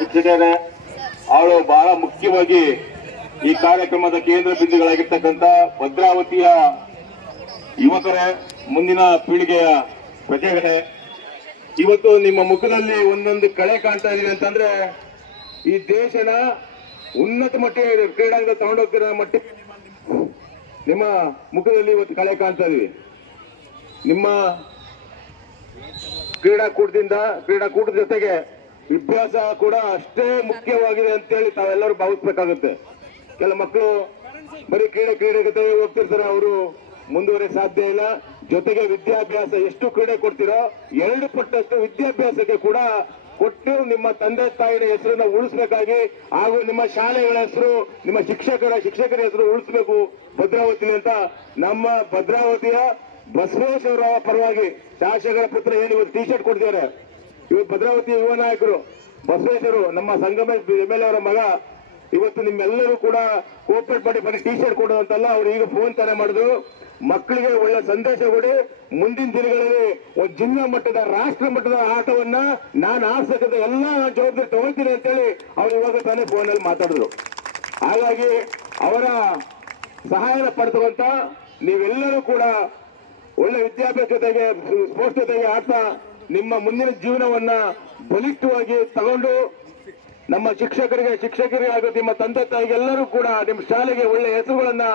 ಶಿಕ್ಷಕರೇ ಅವಳು ಬಹಳ ಮುಖ್ಯವಾಗಿ ಈ ಕಾರ್ಯಕ್ರಮದ ಕೇಂದ್ರ ಬಿಂದುಗಳಾಗಿರ್ತಕ್ಕಂಥ ಭದ್ರಾವತಿಯ ಯುವಕರೇ, ಮುಂದಿನ ಪೀಳಿಗೆಯ ಪ್ರಜೆಗಳೇ, ಇವತ್ತು ನಿಮ್ಮ ಮುಖದಲ್ಲಿ ಒಂದೊಂದು ಕಳೆ ಕಾಣ್ತಾ ಇದೀವಿ ಅಂತಂದ್ರೆ ಈ ದೇಶನ ಉನ್ನತ ಮಟ್ಟಿಗೆ ಕ್ರೀಡಾಂಗ ತಗೊಂಡೋಗ್ತಿರೋ ಮಟ್ಟಿಗೆ ನಿಮ್ಮ ಮುಖದಲ್ಲಿ ಇವತ್ತು ಕಳೆ ಕಾಣ್ತಾ ಇದೀವಿ. ನಿಮ್ಮ ಕ್ರೀಡಾಕೂಟದ ಜೊತೆಗೆ ವಿಭ್ಯಾಸ ಕೂಡ ಅಷ್ಟೇ ಮುಖ್ಯವಾಗಿದೆ ಅಂತೇಳಿ ತಾವೆಲ್ಲರೂ ಭಾವಿಸ್ಬೇಕಾಗುತ್ತೆ. ಕೆಲ ಮಕ್ಕಳು ಬರೀ ಕ್ರೀಡೆ ಜೊತೆ ಹೋಗ್ತಿರ್ತಾರೆ, ಅವರು ಮುಂದುವರೆ ಸಾಧ್ಯ ಇಲ್ಲ. ಜೊತೆಗೆ ವಿದ್ಯಾಭ್ಯಾಸ ಎಷ್ಟು ಕ್ರೀಡೆ ಕೊಡ್ತಿರೋ 2 ಪಟ್ಟಷ್ಟು ವಿದ್ಯಾಭ್ಯಾಸಕ್ಕೆ ಕೂಡ ಕೊಟ್ಟು ನಿಮ್ಮ ತಂದೆ ತಾಯಿಯ ಹೆಸರನ್ನ ಉಳಿಸಬೇಕಾಗಿ, ಹಾಗೂ ನಿಮ್ಮ ಶಾಲೆಗಳ ಹೆಸರು, ನಿಮ್ಮ ಶಿಕ್ಷಕರ ಹೆಸರು ಉಳಿಸಬೇಕು ಭದ್ರಾವತಿ ಅಂತ ನಮ್ಮ ಭದ್ರಾವತಿಯ ಬಸವೇಶ್ವರ ಪರವಾಗಿ ಶಾಸಕರ ಪುತ್ರ ಏನು ಇವತ್ತು ಟಿ ಶರ್ಟ್ ಕೊಡ್ತಿದ್ದಾರೆ. ಇವತ್ತು ಭದ್ರಾವತಿಯ ಯುವ ನಾಯಕರು ಬಸವೇಶ್ವರು, ನಮ್ಮ ಸಂಗಮೇಶ್ MLA ಅವರ ಮಗ, ಇವತ್ತು ನಿಮ್ಮೆಲ್ಲರೂ ಕೂಡ ಕೋಪರೇಟ್ ಮಾಡಿ ಬರೀ ಟಿ ಶರ್ಟ್ ಕೊಡೋದಂತಲ್ಲ, ಅವ್ರು ಈಗ ಫೋನ್ ತಾನೇ ಮಾಡಿದ್ರು. ಮಕ್ಕಳಿಗೆ ಒಳ್ಳೆ ಸಂದೇಶ ಕೊಡಿ, ಮುಂದಿನ ದಿನಗಳಲ್ಲಿ ಒಂದು ಜಿಲ್ಲಾ ಮಟ್ಟದ ರಾಷ್ಟ್ರ ಮಟ್ಟದ ಆಟವನ್ನ ನಾನು ಆಸಕ್ತ ಎಲ್ಲ ಜವಾಬ್ದಾರಿ ತಗೊಳ್ತೀನಿ ಅಂತೇಳಿ ಅವ್ರು ಇವಾಗ ತಾನೇ ಫೋನಲ್ಲಿ ಮಾತಾಡಿದ್ರು. ಹಾಗಾಗಿ ಅವರ ಸಹಾಯನ ಪಡೆದುಕೊಂತ ನೀವೆಲ್ಲರೂ ಕೂಡ ಒಳ್ಳೆ ವಿದ್ಯಾಭ್ಯಾಸ ಜೊತೆಗೆ ಸ್ಪೋರ್ಟ್ಸ್ ಜೊತೆಗೆ ಆಡ್ತಾ ನಿಮ್ಮ ಮುಂದಿನ ಜೀವನವನ್ನ ಬಲಿಷ್ಠವಾಗಿ ತಗೊಂಡು ನಮ್ಮ ಶಿಕ್ಷಕರಿಗೆ ಹಾಗೂ ನಿಮ್ಮ ತಂದೆ ತಾಯಿಗೆಲ್ಲರೂ ಕೂಡ ನಿಮ್ಮ ಶಾಲೆಗೆ ಒಳ್ಳೆ ಹೆಸರುಗಳನ್ನ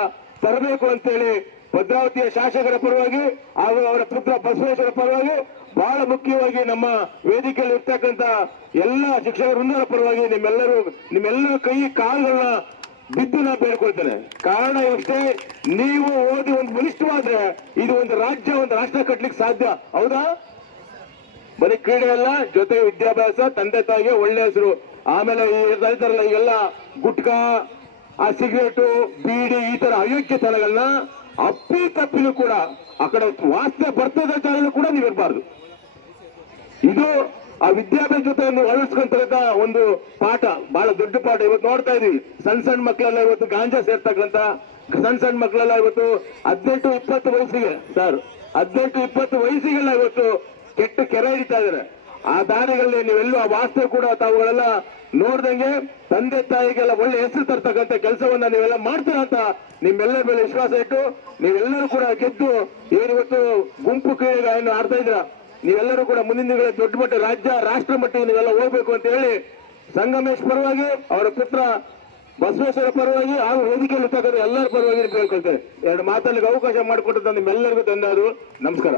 ತರಬೇಕು ಅಂತೇಳಿ ಭದ್ರಾವತಿಯ ಶಾಸಕರ ಪರವಾಗಿ ಹಾಗೂ ಅವರ ಪುತ್ರ ಬಸವೇಶ್ವರ ಪರವಾಗಿ, ಬಹಳ ಮುಖ್ಯವಾಗಿ ನಮ್ಮ ವೇದಿಕೆಯಲ್ಲಿ ಇರ್ತಕ್ಕಂಥ ಎಲ್ಲ ಶಿಕ್ಷಕ ವೃಂದರ ಪರವಾಗಿ ನಿಮ್ಮೆಲ್ಲರೂ ಕೈ ಕಾಲುಗಳನ್ನ ಬಿದ್ದು ನಾ ಬೇಡ್ಕೊಳ್ತೇನೆ. ಕಾರಣ ಇಷ್ಟೇ, ನೀವು ಓದಿ ಒಂದು ಬಲಿಷ್ಠವಾದ್ರೆ ಇದು ಒಂದು ರಾಷ್ಟ್ರ ಕಟ್ಟಲಿಕ್ಕೆ ಸಾಧ್ಯ. ಹೌದಾ? ಬರೀ ಕ್ರೀಡೆ ಅಲ್ಲ, ಜೊತೆ ವಿದ್ಯಾಭ್ಯಾಸ, ತಂದೆ ತಾಯಿಗೆ ಒಳ್ಳೆ ಹೆಸರು. ಆಮೇಲೆ ರೈತರಲ್ಲ ಈಗೆಲ್ಲ ಗುಟ್ಕಾ, ಆ ಸಿಗರೇಟು, ಬೀಡಿ, ಈ ತರ ಅಯೋಗ್ಯತನಗಳನ್ನ ತಪ್ಪಿನೂ ಕೂಡ ಆ ಕಡೆ ವಾಸನೆ ಬರ್ತದೆ ಅಂತ ಕೂಡ ನೀವಿರಬಾರ್ದು. ಇದು ಆ ವಿದ್ಯಾಭ್ಯಾಸ ಜೊತೆ ಅಳವಡಿಸ್ಕೊಂತ ಒಂದು ಪಾಠ, ಬಹಳ ದೊಡ್ಡ ಪಾಠ. ಇವತ್ತು ನೋಡ್ತಾ ಇದೀವಿ, ಸಣ್ಣ ಮಕ್ಕಳೆಲ್ಲ ಇವತ್ತು ಗಾಂಜಾ ಸೇರ್ತಕ್ಕಂತ ಸಣ್ಣ ಮಕ್ಕಳೆಲ್ಲ ಇವತ್ತು 18-20 ವಯಸ್ಸಿಗೆ 18-20 ವಯಸ್ಸಿಗೆಲ್ಲ ಇವತ್ತು ಕೆಟ್ಟ ಕೆರೆ ಹಿಡಿತಾ ಇದಾರೆ. ಆ ದಾರಿಗಳಲ್ಲಿ ನೀವೆಲ್ಲೂ ಆ ವಾಸನೆ ಕೂಡ ತಾವುಗಳೆಲ್ಲ ನೋಡ್ದಂಗೆ ತಂದೆ ತಾಯಿಗೆಲ್ಲ ಒಳ್ಳೆ ಹೆಸರು ತರ್ತಕ್ಕಂಥ ಕೆಲಸವನ್ನ ನೀವೆಲ್ಲ ಮಾಡ್ತೀರಾ ಅಂತ ನಿಮ್ಮೆಲ್ಲರ ಮೇಲೆ ವಿಶ್ವಾಸ ಇಟ್ಟು ನೀವೆಲ್ಲರೂ ಕೂಡ ಗೆದ್ದು ಏನಿವತ್ತು ಗುಂಪು ಕ್ರೀಡೆಗಳನ್ನು ಆಡ್ತಾ ಇದ್ರ, ನೀವೆಲ್ಲರೂ ಕೂಡ ಮುಂದಿನ ದಿನಗಳಲ್ಲಿ ದೊಡ್ಡ ಮಟ್ಟ ರಾಷ್ಟ್ರ ಮಟ್ಟಿಗೆ ನೀವೆಲ್ಲ ಹೋಗ್ಬೇಕು ಅಂತ ಹೇಳಿ ಸಂಗಮೇಶ್ ಪರವಾಗಿ, ಅವರ ಪುತ್ರ ಬಸವೇಶ್ವರ ಪರವಾಗಿ ಹಾಗೂ ವೇದಿಕೆಯಲ್ಲಿ ಇರ್ತಕ್ಕಂಥ ಎಲ್ಲರ ಪರವಾಗಿ ಕೇಳ್ಕೊಳ್ತೇನೆ. 2 ಮಾತಲ್ಲಿಗೆ ಅವಕಾಶ ಮಾಡಿಕೊಟ್ಟಂತ ನಿಮ್ಮೆಲ್ಲರಿಗೂ ಧನ್ಯವಾದಗಳು. ನಮಸ್ಕಾರ.